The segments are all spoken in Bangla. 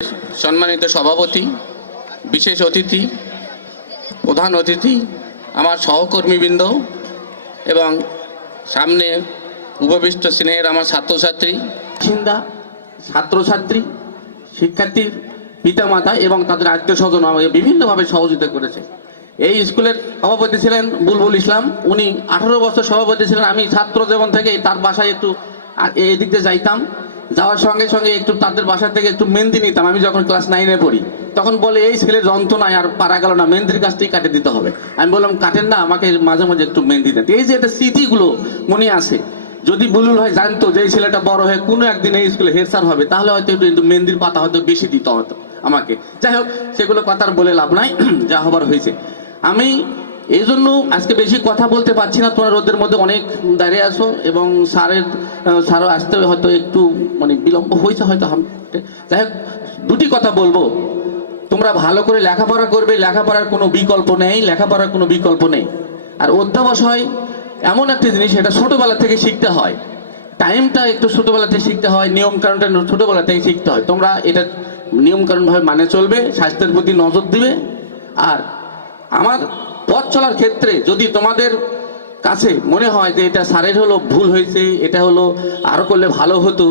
সম্মানিত সভাপতি, বিশেষ অতিথি, প্রধান অতিথি, আমার সহকর্মীবৃন্দ এবং সামনে উপবিষ্ট স্নেহের আমার ছাত্রছাত্রী, বাসিন্দা, ছাত্রছাত্রী, শিক্ষার্থীর পিতামাতা এবং তাদের আত্মীয় স্বজন আমাকে বিভিন্নভাবে সহযোগিতা করেছে। এই স্কুলের সভাপতি ছিলেন বুলবুল ইসলাম। উনি 18 বছর সভাপতি ছিলেন। আমি ছাত্র জীবন থেকে তার বাসায় একটু এদিক দিয়ে যাইতাম, যাওয়ার সঙ্গে সঙ্গে একটু তাদের বাসা থেকে একটু মেহেন্দি নিতাম। আমি যখন ক্লাস 9-এ পড়ি তখন বলে এই ছেলের যন্ত্রণায় আর পারা গেল না, মেহেন্দির কাজটাই কাটে দিতে হবে। আমি বললাম কাটেন না, আমাকে মাঝে মাঝে একটু মেহেন্দি দেন। এই যে একটা স্মৃতিগুলো মনে আছে। যদি বুলুল হয় জানতো যে এই ছেলেটা বড় হয়ে কোনো একদিন এই স্কুলে হেড স্যার হবে, তাহলে হয়তো একটু মেহেন্দির পাতা হয়তো বেশি দিত হতো আমাকে। যাই হোক, সেগুলো কথার বলে লাভ নাই, যা হবার হয়েছে। আমি এই জন্য আজকে বেশি কথা বলতে পারছি না। তোমরা রোদের মধ্যে অনেক দাঁড়িয়ে আসো এবং স্যারও আসতে হয়তো একটু বিলম্ব হয়েছে হয়তো। যাই হোক, দুটি কথা বলবো। তোমরা ভালো করে লেখাপড়া করবে, লেখাপড়ার কোনো বিকল্প নেই, লেখাপড়ার কোনো বিকল্প নেই। আর অধ্যাবসায় এমন একটা জিনিস, এটা ছোটবেলা থেকে শিখতে হয়। টাইমটা একটু ছোটবেলা থেকে শিখতে হয়, নিয়মকানুনটা ছোটবেলা থেকে শিখতে হয়। তোমরা এটা নিয়মকানুনভাবে মানে চলবে, স্বাস্থ্যের প্রতি নজর দিবে। আর আমার পথ চলার ক্ষেত্রে যদি তোমাদের কাছে মনে হয় যে এটা স্যারের হলো ভুল হয়েছে, এটা হলো আরো করলে ভালো হতো,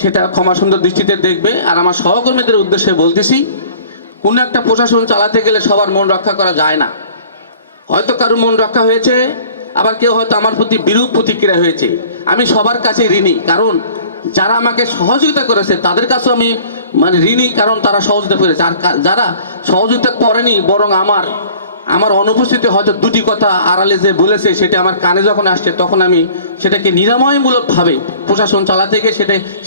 সেটা ক্ষমা সুন্দর দৃষ্টিতে দেখবে। আর আমার সহকর্মীদের উদ্দেশ্যে বলতেছি, কোনো একটা প্রশাসন চালাতে গেলে সবার মন রক্ষা করা যায় না। হয়তো কারোর মন রক্ষা হয়েছে, আবার কেউ হয়তো আমার প্রতি বিরূপ প্রতিক্রিয়া হয়েছে। আমি সবার কাছে ঋণী, কারণ যারা আমাকে সহযোগিতা করেছে তাদের কাছে আমি ঋণী, কারণ তারা সহযোগিতা করেছে। আর যারা সহযোগিতা করেনি, বরং আমার অনুপস্থিতি হয়তো দুটি কথা আড়ালে যে বলেছে, সেটা আমার কানে যখন আসছে তখন আমি সেটাকে নিরাময়মূলকভাবে প্রশাসন চালাতে গিয়ে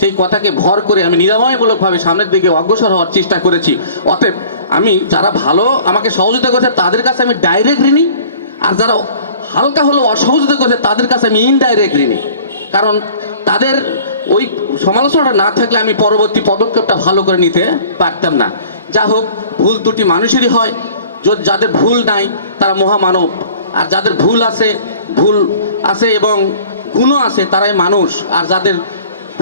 সেই কথাকে ভর করে আমি নিরাময়মূলকভাবে সামনের দিকে অগ্রসর হওয়ার চেষ্টা করেছি। অতএব আমি যারা ভালো আমাকে সহযোগিতা করেছে তাদের কাছে আমি ডাইরেক্ট ঋণী, আর যারা হালকা হলেও অসহযোগিতা করেছে তাদের কাছে আমি ইনডাইরেক্ট ঋণী। কারণ তাদের ওই সমালোচনাটা না থাকলে আমি পরবর্তী পদক্ষেপটা ভালো করে নিতে পারতাম না। যা হোক, ভুল দুটি মানুষেরই হয়। যাদের ভুল নাই তারা মহামানব, আর যাদের ভুল আছে এবং গুণও আছে তারাই মানুষ, আর যাদের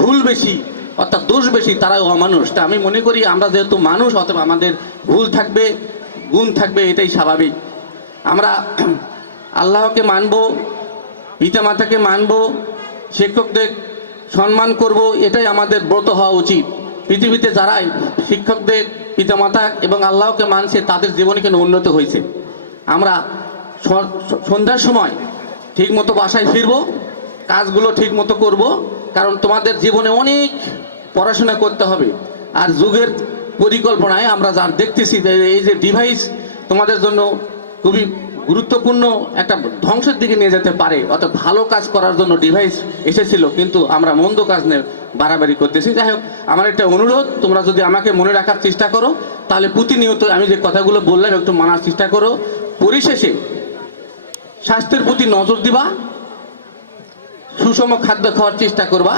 ভুল বেশি অর্থাৎ দোষ বেশি তারাই অমানুষ। তা আমি মনে করি আমরা যেহেতু মানুষ, অথবা আমাদের ভুল থাকবে, গুণ থাকবে, এটাই স্বাভাবিক। আমরা আল্লাহকে মানব, পিতামাতাকে মানব, শিক্ষকদের সম্মান করব, এটাই আমাদের ব্রত হওয়া উচিত। পৃথিবীতে যারাই শিক্ষকদের, পিতামাতা এবং আল্লাহকে মানছে তাদের জীবনে কিন্তু উন্নত হয়েছে। আমরা সন্ধ্যার সময় ঠিক মতো বাসায় ফিরব, কাজগুলো ঠিক মতো করবো, কারণ তোমাদের জীবনে অনেক পড়াশোনা করতে হবে। আর যুগের পরিকল্পনায় আমরা যা দেখতেছি, এই যে ডিভাইস তোমাদের জন্য খুবই গুরুত্বপূর্ণ একটা ধ্বংসের দিকে নিয়ে যেতে পারে। অর্থাৎ ভালো কাজ করার জন্য ডিভাইস এসেছিল, কিন্তু আমরা মন্দ কাজ নিয়ে বাড়াবাড়ি করতেছি। যাই হোক, আমার একটা অনুরোধ, তোমরা যদি আমাকে মনে রাখার চেষ্টা করো তাহলে প্রতিনিয়ত আমি যে কথাগুলো বললাম একটু মানার চেষ্টা করো। পরিশেষে স্বাস্থ্যের প্রতি নজর দিবা, সুষম খাদ্য খাওয়ার চেষ্টা করবা।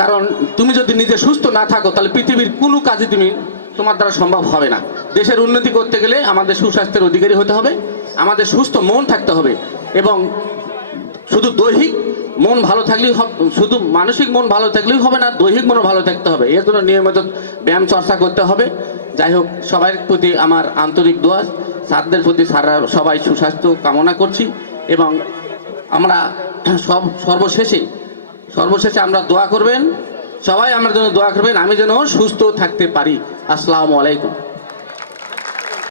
কারণ তুমি যদি নিজে সুস্থ না থাকো তাহলে পৃথিবীর কোনো কাজই তোমার দ্বারা সম্ভব হবে না। দেশের উন্নতি করতে গেলে আমাদের সুস্বাস্থ্যের অধিকারী হতে হবে, আমাদের সুস্থ মন থাকতে হবে, এবং শুধু দৈহিক মন ভালো থাকলেই, শুধু মানসিক মন ভালো থাকলেই হবে না, দৈহিক মনও ভালো থাকতে হবে। এর জন্য নিয়মিত ব্যায়াম চর্চা করতে হবে। যাই হোক, সবার প্রতি আমার আন্তরিক দোয়া, স্যারদের প্রতি সবাই সুস্বাস্থ্য কামনা করছি। এবং আমরা সর্বশেষে আমরা দোয়া করবেন, সবাই আমার জন্য দোয়া করবেন, আমি যেন সুস্থ থাকতে পারি। আসসালামু আলাইকুম।